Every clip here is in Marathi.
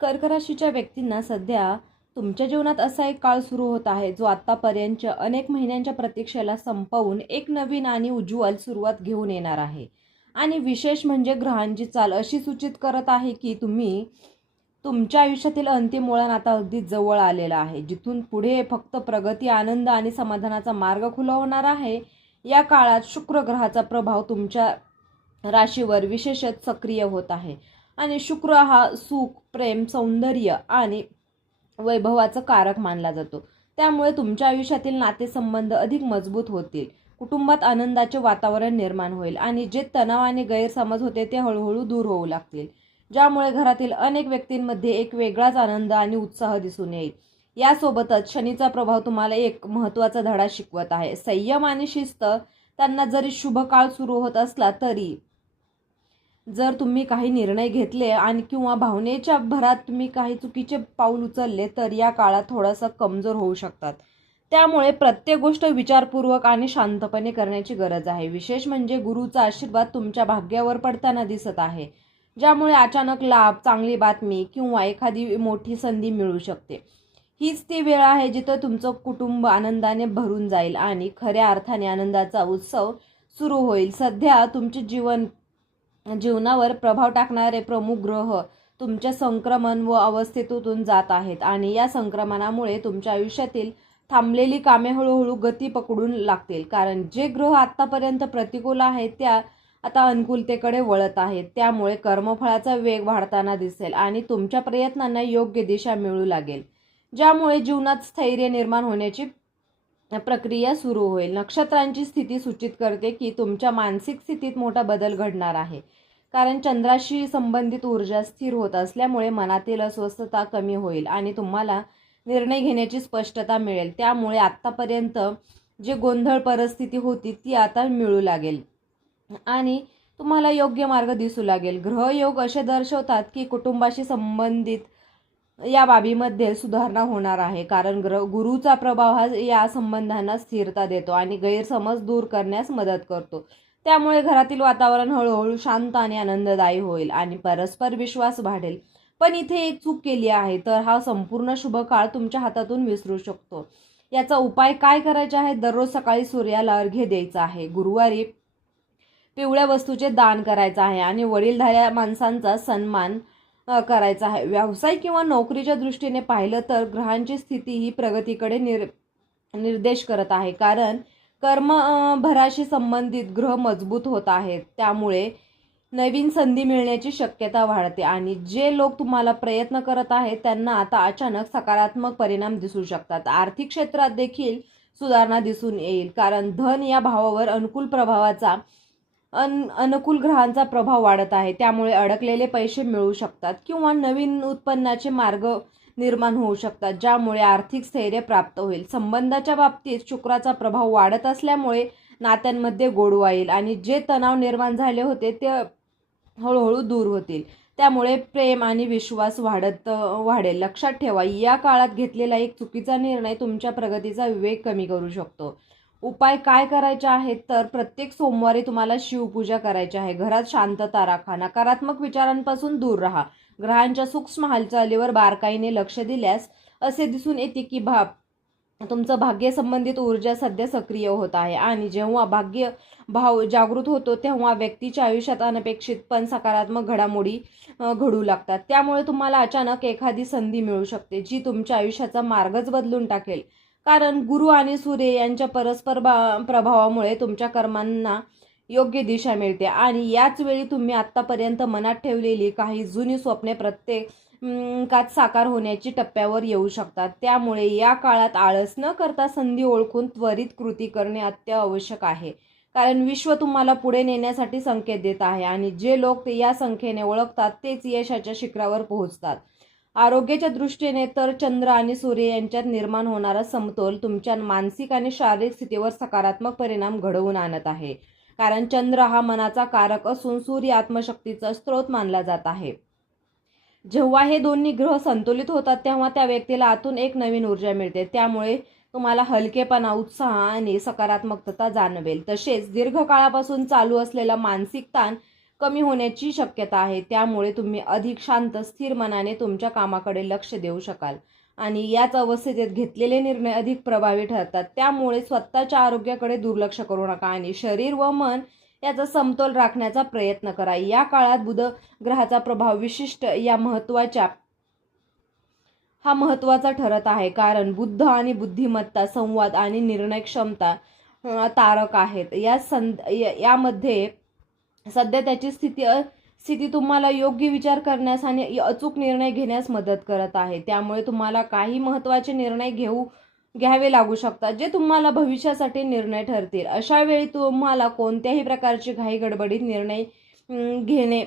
कर्क राशीच्या व्यक्तींना सध्या तुमच्या जीवनात असा एक काळ सुरू होत आहे जो आतापर्यंतच्या अनेक महिन्यांच्या प्रतीक्षेला संपवून एक नवीन आणि उज्ज्वल सुरुवात घेऊन येणार आहे. आणि विशेष म्हणजे ग्रहांची चाल अशी सूचित करत आहे की तुम्ही तुमच्या आयुष्यातील अंतिम वळण आता अगदी जवळ आलेलं आहे, जिथून पुढे फक्त प्रगती, आनंद आणि समाधानाचा मार्ग खुला होणार आहे. या काळात शुक्र ग्रहाचा प्रभाव तुमच्या राशीवर विशेषच सक्रिय होत आहे. आणि शुक्र हा सुख, प्रेम, सौंदर्य आणि वैभवाचं कारक मानला जातो. त्यामुळे तुमच्या आयुष्यातील नातेसंबंध अधिक मजबूत होतील. कुटुंबात आनंदाचे वातावरण निर्माण होईल आणि जे तणाव आणि गैरसमज होते ते हळूहळू दूर होऊ लागतील, ज्यामुळे घरातील अनेक व्यक्तींमध्ये एक वेगळाच आनंद आणि उत्साह दिसून येईल. यासोबतच शनीचा प्रभाव तुम्हाला एक महत्त्वाचा धडा शिकवत आहे. संयम आणि शिस्त त्यांना जरी शुभ काळ सुरू होत असला तरी जर तुम्ही काही निर्णय घेतले आणि किंवा भावनेच्या भरात तुम्ही काही चुकीचे पाऊल उचलले तर या काळात थोडासा कमजोर होऊ शकतात. त्यामुळे प्रत्येक गोष्ट विचारपूर्वक आणि शांतपणे करण्याची गरज आहे. विशेष म्हणजे गुरुचा आशीर्वाद तुमच्या भाग्यावर पडताना दिसत आहे, ज्यामुळे अचानक लाभ, चांगली बातमी किंवा एखादी मोठी संधी मिळू शकते. हीच ती वेळ आहे जिथं तुमचं कुटुंब आनंदाने भरून जाईल आणि खऱ्या अर्थाने आनंदाचा उत्सव सुरू होईल. सध्या तुमचे जीवनावर प्रभाव टाकणारे प्रमुख ग्रह तुमच्या संक्रमण व अवस्थेतून जात आहेत आणि या संक्रमणामुळे तुमच्या आयुष्यातील थांबलेली कामे हळूहळू गती पकडून लागतील. कारण जे ग्रह आतापर्यंत प्रतिकूल आहेत त्या आता अनुकूलतेकडे वळत आहेत. त्यामुळे कर्मफळाचा वेग वाढताना दिसेल आणि तुमच्या प्रयत्नांना योग्य दिशा मिळू लागेल, ज्यामुळे जीवनात स्थैर्य निर्माण होण्याची प्रक्रिया सुरू होईल. नक्षत्रांची स्थिती सूचित करते की तुमच्या मानसिक स्थितीत मोठा बदल घडणार आहे, कारण चंद्राशी संबंधित ऊर्जा स्थिर होत असल्यामुळे मनातील अस्वस्थता कमी होईल आणि तुम्हाला निर्णय घेण्याची स्पष्टता मिळेल. त्यामुळे आत्तापर्यंत जे गोंधळ परिस्थिती होती ती आता मिळू लागेल आणि तुम्हाला योग्य मार्ग दिसू लागेल. ग्रहयोग असे दर्शवतात की कुटुंबाशी संबंधित या बाबीमध्ये सुधारणा होणार आहे, कारण गुरुचा प्रभाव हा या संबंधांना स्थिरता देतो आणि गैरसमज दूर करण्यास मदत करतो. त्यामुळे घरातील वातावरण हळूहळू शांत आणि आनंददायी होईल आणि परस्पर विश्वास वाढेल. पण इथे एक चूक केली आहे तर हा संपूर्ण शुभ काळ तुमच्या हातातून विसरू शकतो. याचा उपाय काय करायचा आहे? दररोज सकाळी सूर्याला अर्घ्य द्यायचा आहे, गुरुवारी पिवळ्या वस्तूचे दान करायचं आहे आणि वडीलधाऱ्या माणसांचा सन्मान करायचा आहे. व्यवसाय किंवा नोकरीच्या दृष्टीने पाहिलं तर ग्रहांची स्थिती ही प्रगतीकडे निर्देश करत आहे, कारण कर्मभराशी संबंधित ग्रह मजबूत होत आहेत. त्यामुळे नवीन संधी मिळण्याची शक्यता वाढते आणि जे लोक तुम्हाला प्रयत्न करत आहेत त्यांना आता अचानक सकारात्मक परिणाम दिसू शकतात. आर्थिक क्षेत्रात देखील सुधारणा दिसून येईल, कारण धन या भावावर अनुकूल ग्रहांचा प्रभाव वाढत आहे. त्यामुळे अडकलेले पैसे मिळू शकतात किंवा नवीन उत्पन्नाचे मार्ग निर्माण होऊ शकतात, ज्यामुळे आर्थिक स्थैर्य प्राप्त होईल. संबंधाच्या बाबतीत शुक्राचा प्रभाव वाढत असल्यामुळे नात्यांमध्ये गोडवा येईल आणि जे तणाव निर्माण झाले होते ते हळूहळू दूर होतील. त्यामुळे प्रेम आणि विश्वास वाढेल. लक्षात ठेवा, या काळात घेतलेला एक चुकीचा निर्णय तुमच्या प्रगतीचा वेग कमी करू शकतो. उपाय काय करायचे आहेत तर प्रत्येक सोमवारी तुम्हाला शिवपूजा करायची आहे. घरात शांतता राखा, नकारात्मक विचारांपासून दूर राहा. ग्रहांच्या सूक्ष्म हालचालीवर बारकाईने लक्ष दिल्यास असे दिसून येते की तुमचं भाग्य संबंधित ऊर्जा सध्या सक्रिय होत आहे आणि जेव्हा भाग्य भाव जागृत होतो तेव्हा व्यक्तीच्या आयुष्यात अनपेक्षित पण सकारात्मक घडामोडी घडू लागतात. त्यामुळे तुम्हाला अचानक एखादी संधी मिळू शकते जी तुमच्या आयुष्याचा मार्गच बदलून टाकेल, कारण गुरु आणि सूर्य यांच्या परस्पर प्रभावामुळे तुमच्या कर्मांना योग्य दिशा मिळते आणि याच वेळी तुम्ही आत्तापर्यंत मनात ठेवलेली काही जुनी स्वप्ने प्रत्येकात साकार होण्याची टप्प्यावर येऊ शकतात. त्यामुळे या काळात आळस न करता संधी ओळखून त्वरित कृती करणे अत्यावश्यक आहे, कारण विश्व तुम्हाला पुढे नेण्यासाठी संकेत देत आहे आणि जे लोक या संख्येने ओळखतात तेच यशाच्या शिखरावर पोहोचतात. आरोग्याच्या दृष्टीने तर चंद्र आणि सूर्य यांच्यात निर्माण होणारा समतोल तुमच्या मानसिक आणि शारीरिक स्थितीवर सकारात्मक परिणाम घडवून आणत आहे, कारण चंद्र हा मनाचा कारक असून सूर्य आत्मशक्तीचा स्रोत मानला जात आहे. जेव्हा हे दोन्ही ग्रह संतुलित होतात तेव्हा त्या व्यक्तीला आतून एक नवीन ऊर्जा मिळते. त्यामुळे तुम्हाला हलकेपणा, उत्साह आणि सकारात्मकता जाणवेल. तसेच दीर्घकाळापासून चालू असलेला मानसिक ताण कमी होण्याची शक्यता आहे. त्यामुळे तुम्ही अधिक शांत स्थिर मनाने तुमच्या कामाकडे लक्ष देऊ शकाल आणि याच अवस्थेत घेतलेले निर्णय अधिक प्रभावी ठरतात. त्यामुळे स्वतःच्या आरोग्याकडे दुर्लक्ष करू नका आणि शरीर व मन याचा समतोल राखण्याचा प्रयत्न करा. या काळात बुध ग्रहाचा प्रभाव विशिष्ट महत्त्वाचा ठरत आहे, कारण बुद्ध आणि बुद्धिमत्ता, संवाद आणि निर्णय क्षमता तारक आहेत. यामध्ये सध्या त्याची स्थिती तुम्हाला योग्य विचार करण्यास आणि अचूक निर्णय घेण्यास मदत करत आहे. त्यामुळे तुम्हाला काही महत्त्वाचे निर्णय घ्यावे लागू शकतात, जे तुम्हाला भविष्यासाठी निर्णय ठरतील. अशा वेळी तुम्हाला कोणत्याही प्रकारची घाई गडबडीत निर्णय घेणे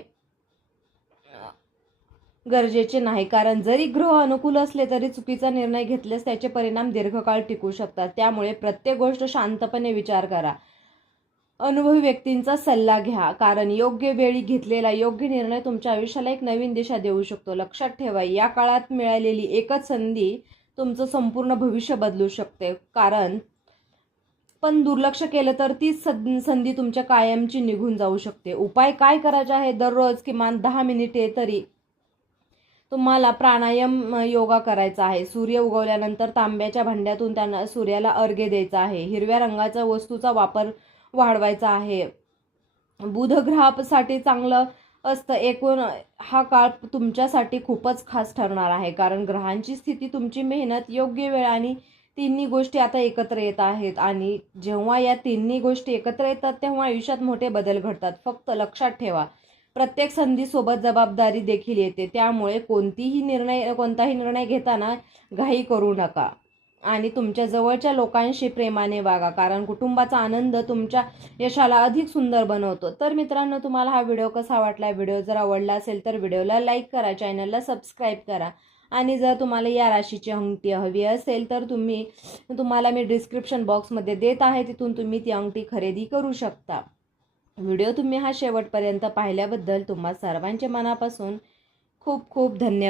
गरजेचे नाही, कारण जरी ग्रह अनुकूल असले तरी चुकीचा निर्णय घेतल्यास त्याचे परिणाम दीर्घकाळ टिकू शकतात. त्यामुळे प्रत्येक गोष्ट शांतपणे विचार करा. अनुभवी व्यक्तींचा सल्ला घ्या, कारण योग्य वेळी घेतलेला योग्य निर्णय तुमच्या आयुष्याला एक नवीन दिशा देऊ शकतो. लक्षात ठेवा, या काळात मिळालेली एकच संधी तुमचं संपूर्ण भविष्य बदलू शकते. पण दुर्लक्ष केलं तर तीच संधी तुमच्या कायमची निघून जाऊ शकते. उपाय काय करायचे आहे? दररोज किमान 10 मिनिटे तरी तुम्हाला प्राणायाम योगा करायचा आहे. सूर्य उगवल्यानंतर तांब्याच्या भांड्यातून त्यांना सूर्याला अर्घ्य द्यायचा आहे. हिरव्या रंगाच्या वस्तूचा वापर वाढवायचा आहे. बुध ग्रहासाठी चांगलं असतं. एकूण हा काळ तुमच्यासाठी खूपच खास ठरणार आहे, कारण ग्रहांची स्थिती, तुमची मेहनत, योग्य वेळ आणि तिन्ही गोष्टी आता एकत्र येत आहेत. आणि जेव्हा या तिन्ही गोष्टी एकत्र येतात तेव्हा आयुष्यात मोठे बदल घडतात. फक्त लक्षात ठेवा, प्रत्येक संधीसोबत जबाबदारी देखील येते. त्यामुळे कोणताही निर्णय घेताना घाई करू नका आणि तुमच्या जवळच्या लोकांशी प्रेमाने वागा, कारण कुटुंबाचा आनंद तुमच्या यशाला अधिक सुंदर बनवतो. तर मित्रांनो, तुम्हाला हा व्हिडिओ कसा वाटला? व्हिडिओ जर आवडला असेल तर व्हिडिओला लाईक करा, चॅनलला सबस्क्राईब करा आणि जर तुम्हाला या राशीची अंगठी हवी असेल तर तुम्हाला मी डिस्क्रिप्शन बॉक्समध्ये देत आहे, तिथून तुम्ही ती अंगठी खरेदी करू शकता. व्हिडिओ तुम्ही हा शेवटपर्यंत पाहिल्याबद्दल तुम्हा सर्वांचे मनापासून खूप खूप धन्यवाद.